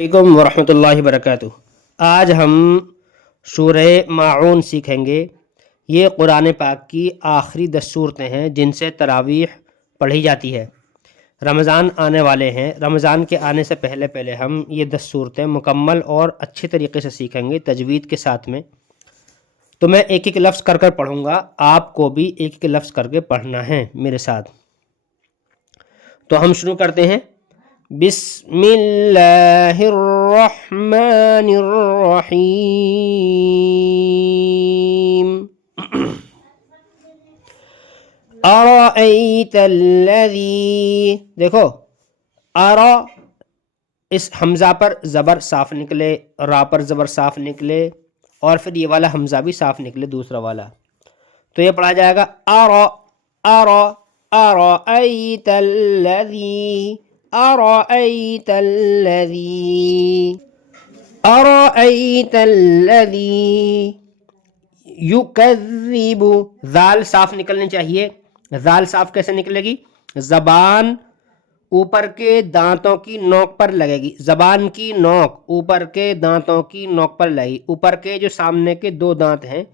علیکم ورحمۃ اللہ وبرکاتہ۔ آج ہم سورہ معون سیکھیں گے۔ یہ قرآن پاک کی آخری 10 صورتیں ہیں جن سے تراویح پڑھی جاتی ہے۔ رمضان آنے والے ہیں، رمضان کے آنے سے پہلے پہلے ہم یہ 10 صورتیں مکمل اور اچھے طریقے سے سیکھیں گے تجوید کے ساتھ میں۔ تو میں ایک ایک لفظ کر پڑھوں گا، آپ کو بھی ایک ایک لفظ کر کے پڑھنا ہے میرے ساتھ۔ تو ہم شروع کرتے ہیں۔ بسم اللہ الرحمن الرحیم۔ ارأیت الذی، دیکھو اس حمزہ پر زبر صاف نکلے، را پر زبر صاف نکلے، اور پھر یہ والا حمزہ بھی صاف نکلے دوسرا والا، تو یہ پڑھا جائے گا ارأیت الذی، ارأیت الذی، ارأیت الذی یکذب، ذال صاف نکلنی چاہیے۔ ذال صاف کیسے نکلے گی؟ زبان اوپر کے دانتوں کی نوک پر لگے گی، زبان کی نوک اوپر کے دانتوں کی نوک پر لگے گی، اوپر کے جو سامنے کے 2 دانت ہیں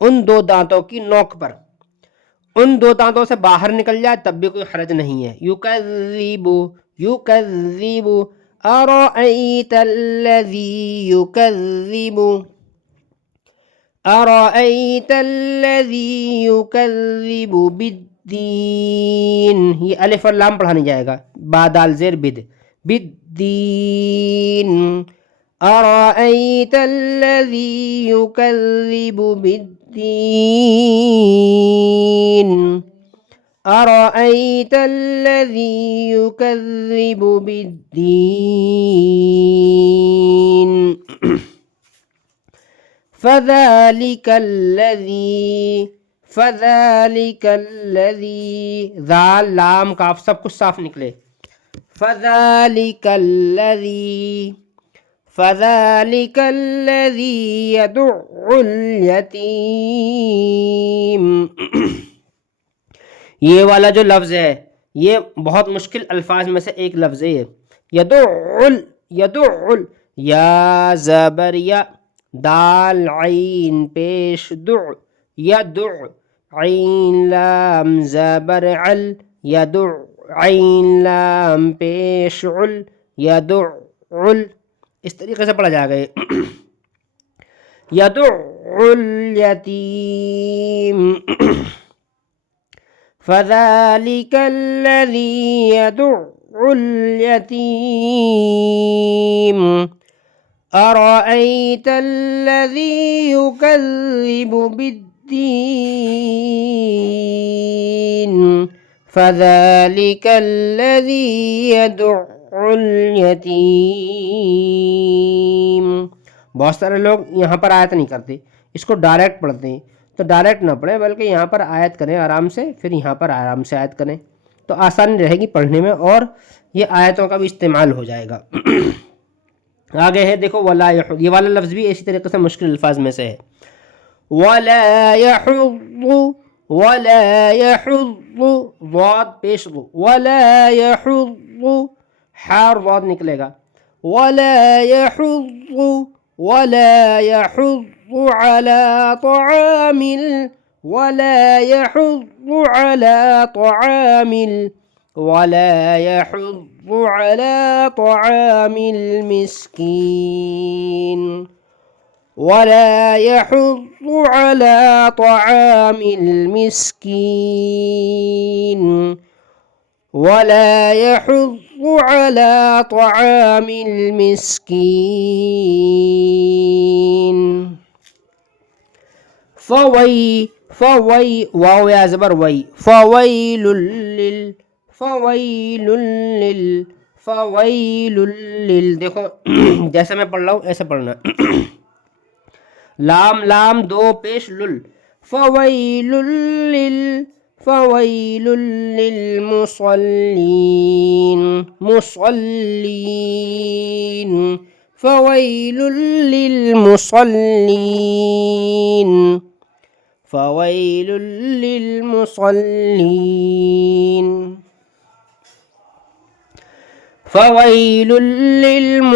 ان 2 دانتوں کی نوک پر، ان 2 دانتوں سے باہر نکل جائے تب بھی کوئی حرج نہیں ہے۔ یکذب، یکذب، ارأیت الذی یکذب، ارأیت الذی یکذب بالدین، یہ الف اور لام پڑھا نہیں جائے گا، با دال زیر بد، بالدین، ارأیت الذی یکذب بالدین، ارأیت الذی یکذب بالدین، فذلک الذی، فذلک الذی، ذال لام کاف سب کچھ صاف نکلے، فذلک الذی، فذلک الذی یدع الیتیم، یہ والا جو لفظ ہے یہ بہت مشکل الفاظ میں سے ایک لفظ ہے۔ یدع، یدع، یا زبر یا، دال عین پیش دع، یدع، عین لام زبر عل، یدع، عین لام پیش عل، یدع، عل، اس طریقے سے پڑھا جائے گا۔ یدع الیتیم، فذلک الذی یدع الیتیم، ارأیت الذی یکذب بالدین، فذلک الذی یدع الیتیم۔ بہت سارے لوگ یہاں پر آیت نہیں کرتے، اس کو ڈائریکٹ پڑھتے ہیں، تو ڈائریکٹ نہ پڑھیں بلکہ یہاں پر آیت کریں آرام سے، پھر یہاں پر آرام سے آیت کریں تو آسانی رہے گی پڑھنے میں، اور یہ آیتوں کا بھی استعمال ہو جائے گا۔ آگے ہے دیکھو ولا یحض، یہ والا لفظ بھی اسی طریقے سے مشکل الفاظ میں سے ہے۔ ولا یحض، ولا یحض، ضاد پیش ضو، ولا یحض، حار ضاد نکلے گا، ولا یحض، ولا یحض على طعام، ولا يحض على طعام، ولا يحض على طعام المسكين، ولا يحض على طعام المسكين، ولا يحض على طعام المسكين، فوی، واو یا زبر وی، فویل لل، فویل لل، فویل لل، دیکھو جیسے میں پڑھ رہا ہوں ایسے پڑھنا، لام لام 2 پیش لل، فویل لل، فویل للمصلین، مصلین، فویل للمصلین، فویل للمصلین، فويل للمصلين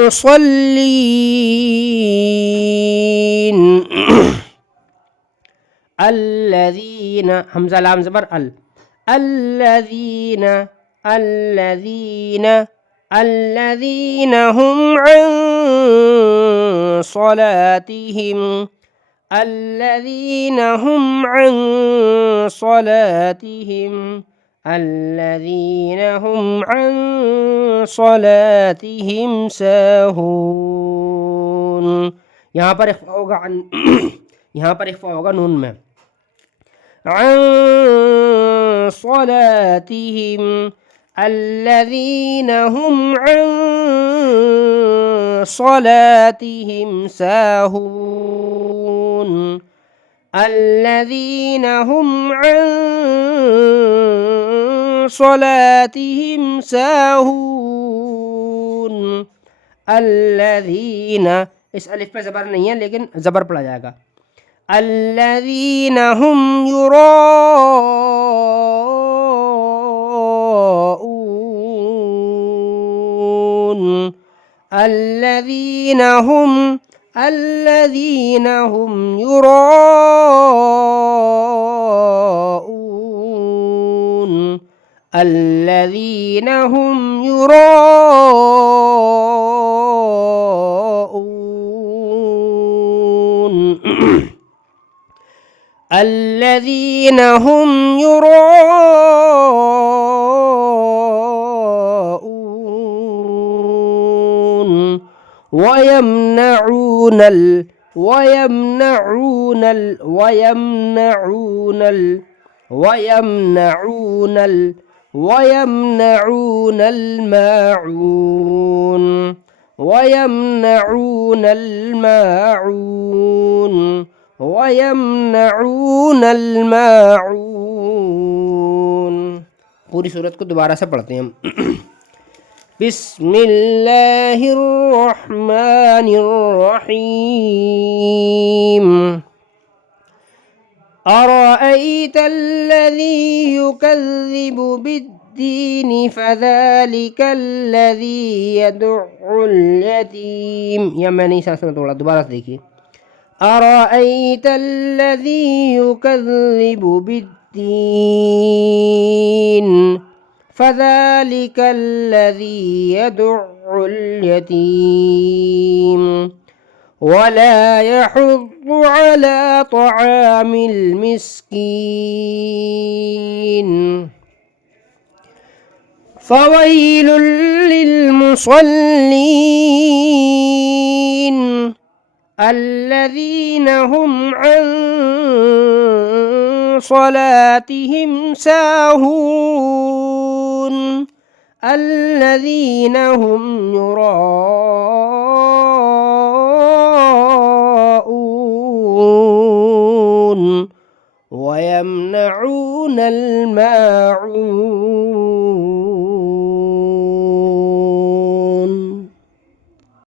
الذين حمزة لام زبر الذين الذين الذين هم عن صلاتهم الذين هم عن صلاتهم الذين هم عن صلاتهم ساهون. یہاں پر اخفا ہوگا یہاں پر اخفا ہوگا نون میں. عن صلاتهم الذين هم عن صلاتهم ساهون الذين هم عن صلاتهم ساهون الذين اس الف پہ زبر نہیں ہے لیکن زبر پڑا جائے گا. الذين هم يراءون الذين هم يراءون الذين هم يراءون الذين هم يراءون ويمنعون الماعون. پوری صورت کو دوبارہ سے پڑھتے ہیں ہم. بسم اللہ الرحمن الرحیم. أرأيت الذي يكذب بالدين فذلك الذي يدع اليتيم. یا میں نہیں سانس میں توڑا, دوبارہ سے دیکھیے. أرأيت الذي يكذب بالدين فذلك الذي يدع اليتيم ولا يحض على طعام المسكين فويل للمصلين الذين هم عن صلاتهم ساهون الذين هم يراءون ويمنعون الماعون.